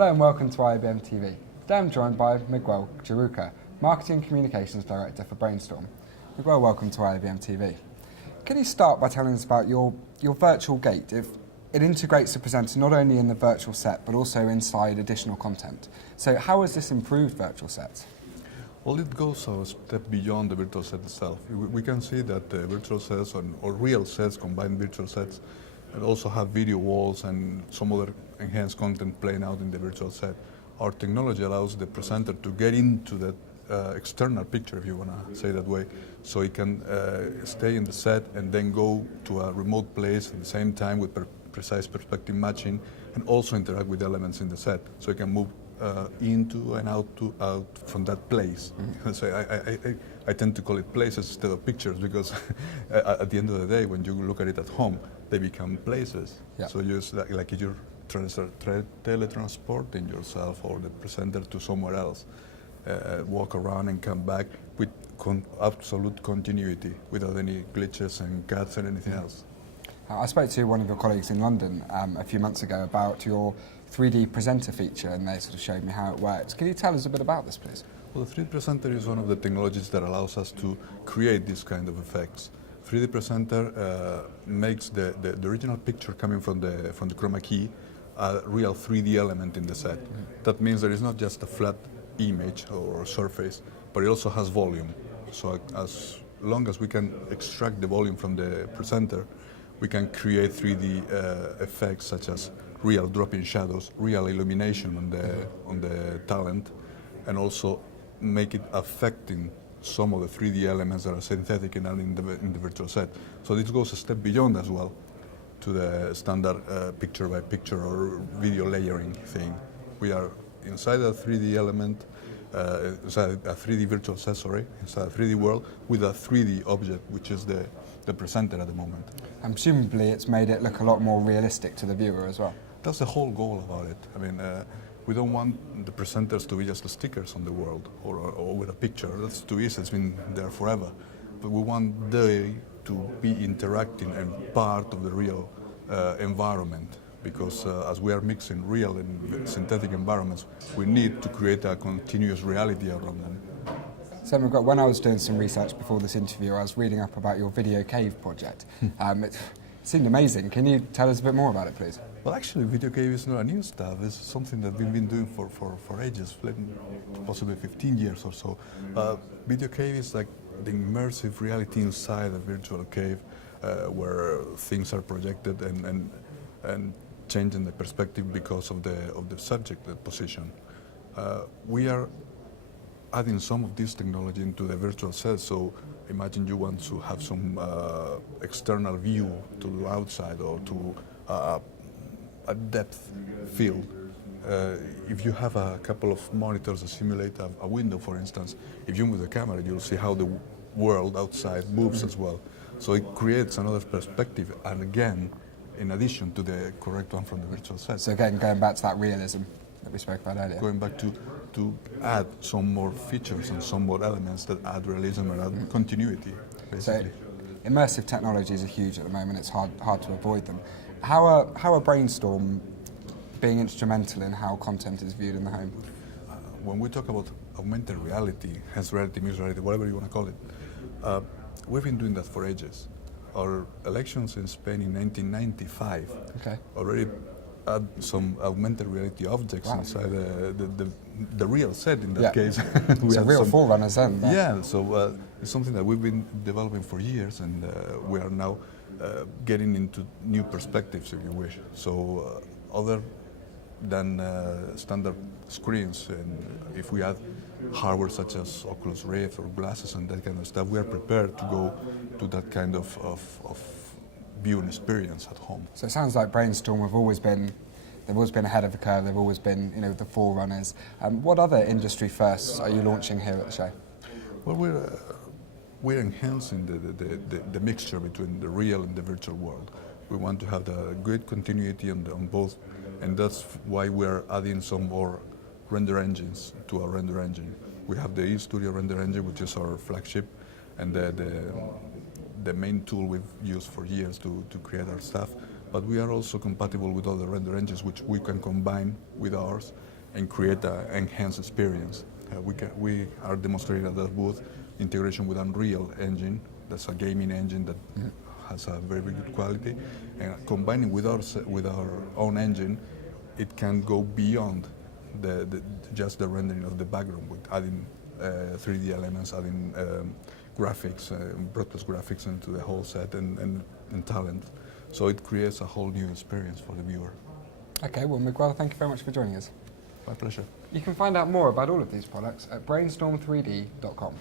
Hello and welcome to IBM TV. Today I'm joined by Miguel Churruca, Marketing and Communications Director for Brainstorm. Miguel, welcome to IBM TV. Can you start by telling us about your VirtualGate? It integrates the presenter not only in the virtual set but also inside additional content. So how has this improved virtual sets? Well, it goes a step beyond the virtual set itself. We can see that virtual sets or real sets, combined virtual sets, and also have video walls and some other enhanced content playing out in the virtual set. Our technology allows the presenter to get into that external picture, if you want to say that way, so he can stay in the set and then go to a remote place at the same time with precise perspective matching, and also interact with elements in the set, so he can move into and out from that place. Mm-hmm. So I tend to call it places instead of pictures, because at the end of the day, when you look at it at home, they become places. Yeah. So just like if you're teletransporting yourself or the presenter to somewhere else, walk around and come back with absolute continuity, without any glitches and cuts and anything else. I spoke to one of your colleagues in London a few months ago about your 3D presenter feature, and they sort of showed me how it works. Can you tell us a bit about this, please? Well, the 3D presenter is one of the technologies that allows us to create these kind of effects. 3D presenter makes the original picture coming from the chroma key a real 3D element in the set. Mm-hmm. That means there is not just a flat image or surface, but it also has volume. So as long as we can extract the volume from the presenter, we can create 3D effects such as real drop-in shadows, real illumination on the talent, and also make it affecting some of the 3D elements that are synthetic in the virtual set. So this goes a step beyond as well to the standard picture-by-picture or video layering thing. We are inside a 3D element, inside a 3D virtual set, inside a 3D world with a 3D object, which is the presenter at the moment. And presumably it's made it look a lot more realistic to the viewer as well. That's the whole goal about it. I mean, we don't want the presenters to be just the stickers on the world or with a picture. That's too easy, it's been there forever. But we want they to be interacting and part of the real environment, because as we are mixing real and synthetic environments, we need to create a continuous reality around them. So when I was doing some research before this interview, I was reading up about your VideoCAVE project. It seemed amazing. Can you tell us a bit more about it, please? Well, actually, VideoCAVE is not a new stuff. It's something that we've been doing for ages, possibly 15 years or so. VideoCAVE is like the immersive reality inside a virtual cave, where things are projected and changing the perspective because of the subject, the position. We are adding some of this technology into the virtual set. So imagine you want to have some external view to the outside or to a depth field. If you have a couple of monitors that simulate a window, for instance, if you move the camera, you'll see how the world outside moves as well. So it creates another perspective, and again, in addition to the correct one from the virtual set. So again, going back to that realism that we spoke about earlier. Going back to add some more features and some more elements that add realism and add continuity, basically. So immersive technologies are huge at the moment. It's hard to avoid them. How are Brainstorm being instrumental in how content is viewed in the home? When we talk about augmented reality, enhanced reality, mixed reality, whatever you want to call it, we've been doing that for ages. Our elections in Spain in 1995 already had some augmented reality objects inside the real set in that case. So real forerunners then. Yeah, so it's something that we've been developing for years, and we are now getting into new perspectives, if you wish. So other than standard screens, and if we add hardware such as Oculus Rift or glasses and that kind of stuff, we are prepared to go to that kind of viewing experience at home. So it sounds like Brainstorm they've always been ahead of the curve. They've always been, the forerunners. What other industry firsts are you launching here at the show? Well, we're enhancing the mixture between the real and the virtual world. We want to have the great continuity on both, and that's why we're adding some more render engines to our render engine. We have the eStudio render engine, which is our flagship, and the main tool we've used for years to create our stuff. but we are also compatible with other render engines which we can combine with ours and create an enhanced experience. We are demonstrating at that booth integration with Unreal Engine. That's a gaming engine that has a very, very good quality. And combining with our own engine, it can go beyond just the rendering of the background with adding 3D elements, adding graphics, broadcast graphics into the whole set and talent. So it creates a whole new experience for the viewer. Okay, well, Miguel, thank you very much for joining us. My pleasure. You can find out more about all of these products at brainstorm3d.com.